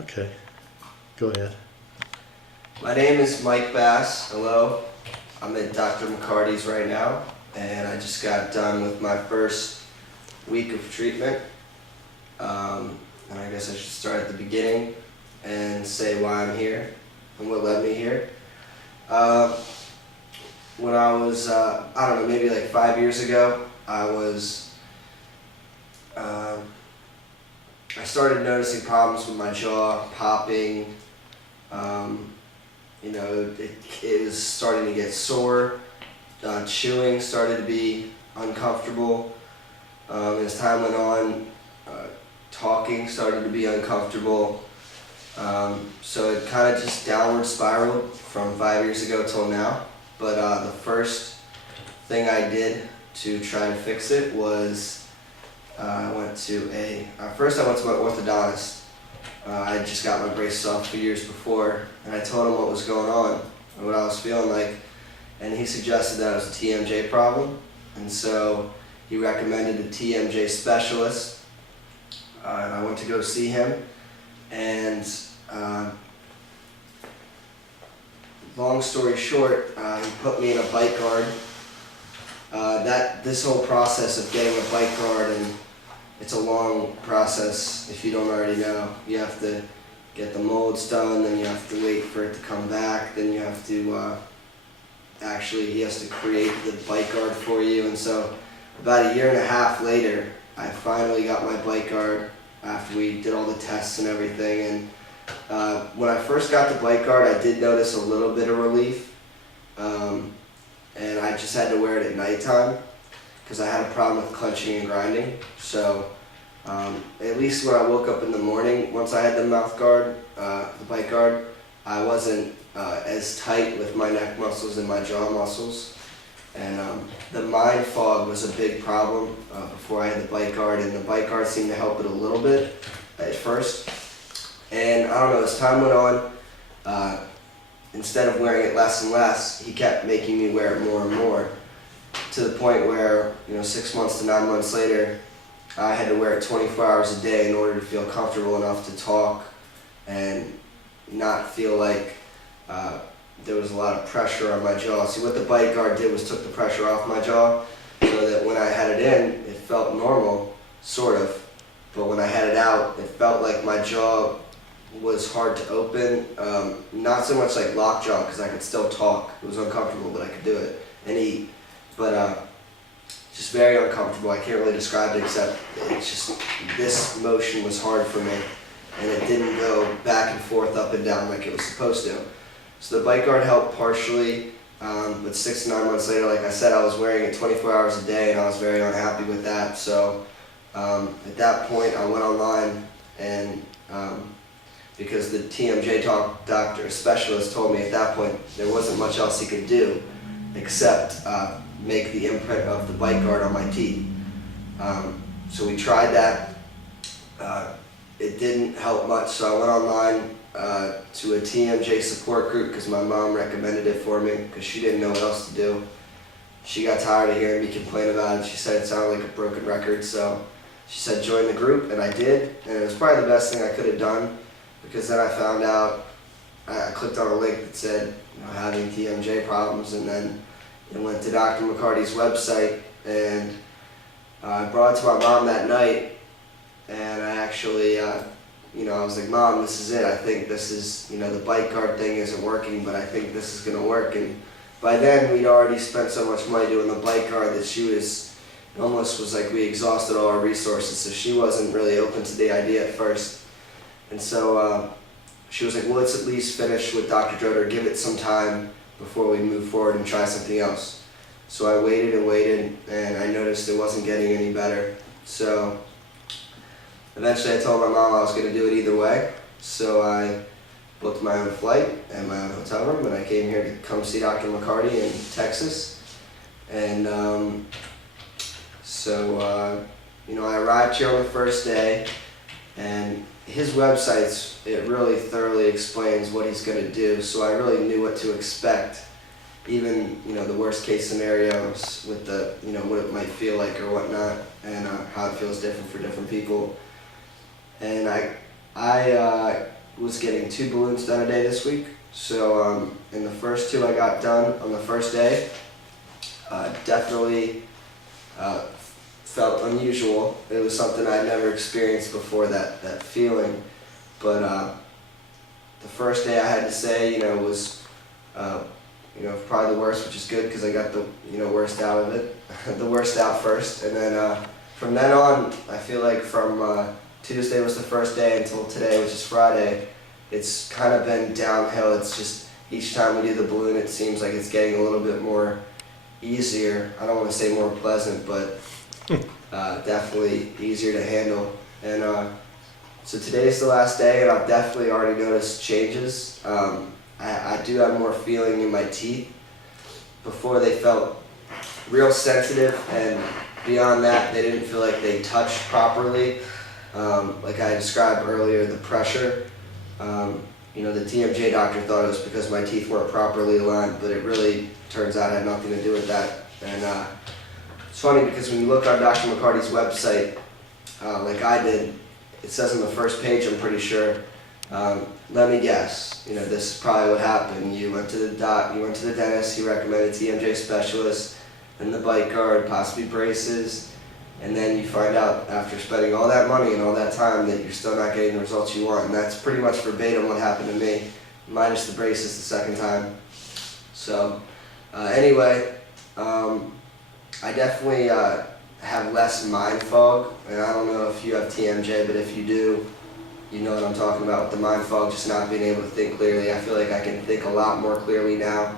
Okay, go ahead. My name is Mike Bass. Hello. I'm at Dr. McCarty's right now, and I just got done with my first week of treatment. And I guess I should start at the beginning and say why I'm here and what led me here. When I was, I don't know, maybe like 5 years ago, I started noticing problems with my jaw, popping. It was starting to get sore. Chewing started to be uncomfortable. As time went on, talking started to be uncomfortable. So it kind of just downward spiraled from 5 years ago till now. But the first thing I did to try to fix it was I went to my orthodontist. I just got my braces off a few years before, and I told him what was going on and what I was feeling like, and he suggested that it was a TMJ problem, and so he recommended a TMJ specialist, and I went to go see him, and long story short, he put me in a bite guard. This whole process of getting a bite guard, and it's a long process if you don't already know. You have to get the molds done, then you have to wait for it to come back, then you have to, he has to create the bite guard for you, and so about 1.5 years later, I finally got my bite guard after we did all the tests and everything, and when I first got the bite guard, I did notice a little bit of relief, and I just had to wear it at nighttime because I had a problem with clenching and grinding. So at least when I woke up in the morning, once I had the mouth guard, the bite guard, I wasn't as tight with my neck muscles and my jaw muscles. And the mind fog was a big problem before I had the bite guard, and the bite guard seemed to help it a little bit at first. And I don't know, as time went on, instead of wearing it less and less, he kept making me wear it more and more, to the point where, 6 months to 9 months later, I had to wear it 24 hours a day in order to feel comfortable enough to talk and not feel like there was a lot of pressure on my jaw. See, what the bite guard did was took the pressure off my jaw, so that when I had it in, it felt normal, sort of, but when I had it out, it felt like my jaw was hard to open, not so much like lockjaw, because I could still talk. It was uncomfortable, but I could do it and eat. But just very uncomfortable. I can't really describe it, except it's just, this motion was hard for me, and it didn't go back and forth, up and down like it was supposed to. So the bite guard helped partially, but 6 to 9 months later, like I said, I was wearing it 24 hours a day, and I was very unhappy with that. So at that point, I went online, and because the TMJ doctor specialist told me at that point there wasn't much else he could do except make the imprint of the bite guard on my teeth. So we tried that. It didn't help much, so I went online to a TMJ support group because my mom recommended it for me because she didn't know what else to do. She got tired of hearing me complain about it. She said it sounded like a broken record, so she said join the group, and I did, and it was probably the best thing I could have done, because then I found out, I clicked on a link that said, having TMJ problems, and then it went to Dr. McCarty's website, and I brought it to my mom that night, and I actually, I was like, Mom, this is it. I think this is, the bite guard thing isn't working, but I think this is going to work. And by then, we'd already spent so much money doing the bite guard that she was, it almost was like we exhausted all our resources, so she wasn't really open to the idea at first. And so she was like, well, let's at least finish with Dr. Droder, give it some time before we move forward and try something else. So I waited and waited, and I noticed it wasn't getting any better. So eventually I told my mom I was going to do it either way. So I booked my own flight and my own hotel room, and I came here to come see Dr. McCarty in Texas. And I arrived here on the first day, and his website, it really thoroughly explains what he's going to do, so I really knew what to expect, even the worst case scenarios with the what it might feel like or whatnot, and how it feels different for different people. And was getting 2 balloons done a day this week. So in the first 2 I got done on the first day, definitely felt unusual. It was something I'd never experienced before, that feeling. But the first day I had to say, was probably the worst, which is good because I got the worst out of it, the worst out first. And then from then on, I feel like from Tuesday was the first day until today, which is Friday, it's kind of been downhill. It's just each time we do the balloon, it seems like it's getting a little bit more easier. I don't want to say more pleasant, but definitely easier to handle. And so today's the last day, and I've definitely already noticed changes. I do have more feeling in my teeth. Before they felt real sensitive, and beyond that, they didn't feel like they touched properly. Like I described earlier, the pressure. The TMJ doctor thought it was because my teeth weren't properly aligned, but it really turns out it had nothing to do with that. And it's funny because when you look on Dr. McCarty's website, like I did, it says on the first page, I'm pretty sure, let me guess, this is probably what happened. You went to the dentist, he recommended TMJ specialist, then the bite guard, possibly braces, and then you find out after spending all that money and all that time that you're still not getting the results you want. And that's pretty much verbatim what happened to me, minus the braces the second time. So anyway, I definitely have less mind fog, and I don't know if you have TMJ, but if you do, you know what I'm talking about with the mind fog, just not being able to think clearly. I feel like I can think a lot more clearly now,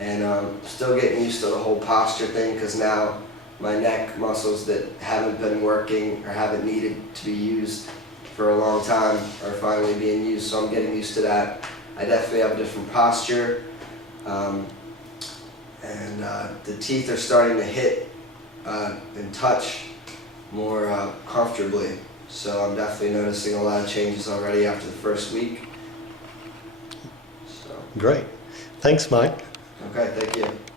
and still getting used to the whole posture thing, because now my neck muscles that haven't been working or haven't needed to be used for a long time are finally being used, so I'm getting used to that. I definitely have a different posture, and the teeth are starting to hit and touch more comfortably. So I'm definitely noticing a lot of changes already after the first week. So. Great. Thanks, Mike. Okay, thank you.